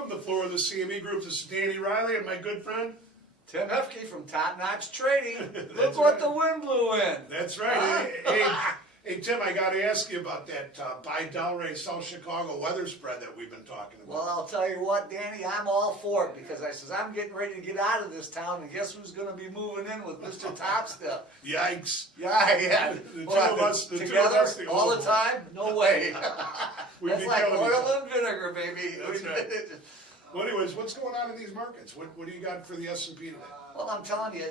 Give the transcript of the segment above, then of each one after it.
From the floor of the CME Group, this is Danny Riley and my good friend. Tim Haefke from Top Notch Trading. Look That's what right. the wind blew in. That's right. Hey, Tim, I got to ask you about that by Delray, South Chicago weather spread that we've been talking about. Well, I'll tell you what, Danny, I'm all for it because I says I'm getting ready to get out of this town, and guess who's going to be moving in with MrTopStep? Yikes. Yeah. The Well, two of us, together the all the old time? No way. We'd That's be like killing each oil other. and vinegar, baby. That's right. Well, anyways, what's going on in these markets? What do you got for the S&P today? Well, I'm telling you,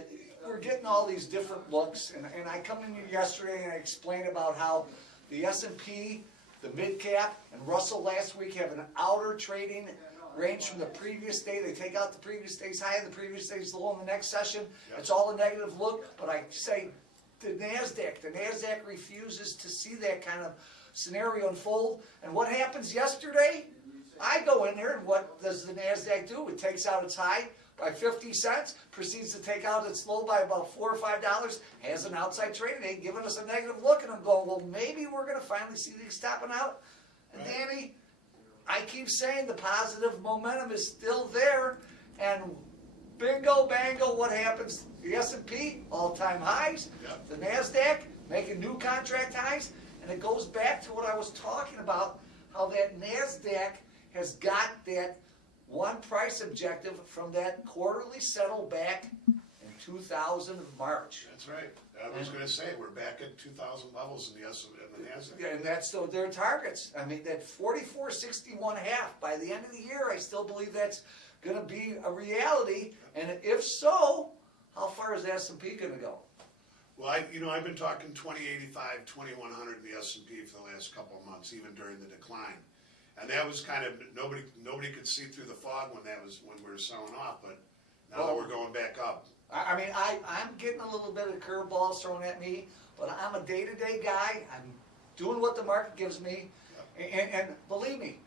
we're getting all these different looks, and I come in here yesterday and I explained about how the S&P, the mid-cap, and Russell last week have an outer trading range from the previous day. They take out the previous day's high and the previous day's low in the next session. Yep. It's all a negative look, but I say the NASDAQ refuses to see that kind of scenario unfold. And what happens yesterday? I go in there, and what does the NASDAQ do? It takes out its high by 50 cents, proceeds to take out its low by about $4 or $5, has an outside trade today, giving us a negative look, and I'm going, well, maybe we're going to finally see these topping out. And Right. Danny, I keep saying the positive momentum is still there, and bingo, bango, what happens? The S&P, all-time highs, Yep. the NASDAQ making new contract highs, and it goes back to what I was talking about, how that NASDAQ has got that one price objective from that quarterly settle back in 2000 of March. That's right. I was going to say, we're back at 2,000 levels in the NASDAQ. Yeah, and that's still their targets. I mean, that 44.61 half, by the end of the year, I still believe that's going to be a reality. And if so, how far is the S&P going to go? Well, I've been talking 2085, 2100 in the S&P for the last couple of months, even during the decline. And that was kind of, nobody could see through the fog when we were selling off, but now that we're going back up. I mean, I'm getting a little bit of curveballs thrown at me, but I'm a day-to-day guy. I'm doing what the market gives me. And believe me,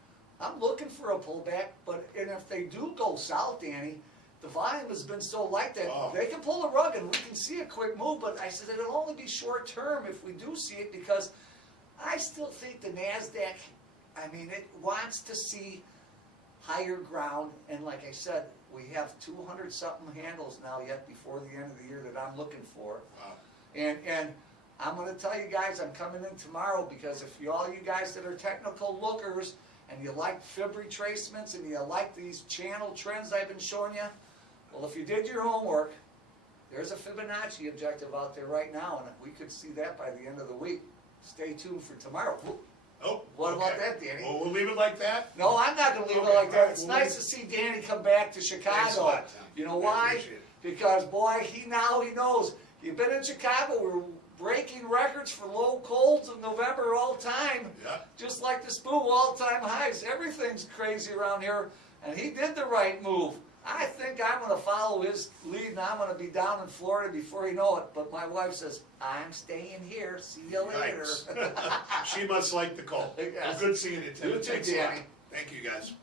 I'm looking for a pullback, and if they do go south, Danny, the volume has been so light that they can pull the rug and we can see a quick move, but I said it'll only be short term if we do see it, because I still think the NASDAQ, I mean, it wants to see higher ground, and like I said, we have 200-something handles now yet before the end of the year that I'm looking for. Wow. And I'm going to tell you guys, I'm coming in tomorrow, because if all you guys that are technical lookers and you like fib retracements and you like these channel trends I've been showing you, well, if you did your homework, there's a Fibonacci objective out there right now, and we could see that by the end of the week. Stay tuned for tomorrow. Oh, What okay. about that, Danny? Well, we'll leave it like that. No, I'm not going to leave it Okay, like that. alright, It's well, nice to see Danny come back to Thanks a Chicago. lot, Tim. You know I why? appreciate it. Because, boy, he knows. You've been in Chicago. We're breaking records for low colds in November all time. Yeah. Just like the SPOO all-time highs. Everything's crazy around here. And he did the right move. I think I'm going to follow his lead, and I'm going to be down in Florida before you know it. But my wife says, I'm staying here. See you later. Yikes. She must like the cold. Yes. Well, good seeing you, Tim. You too, Thanks a lot. Danny. Thank you, guys.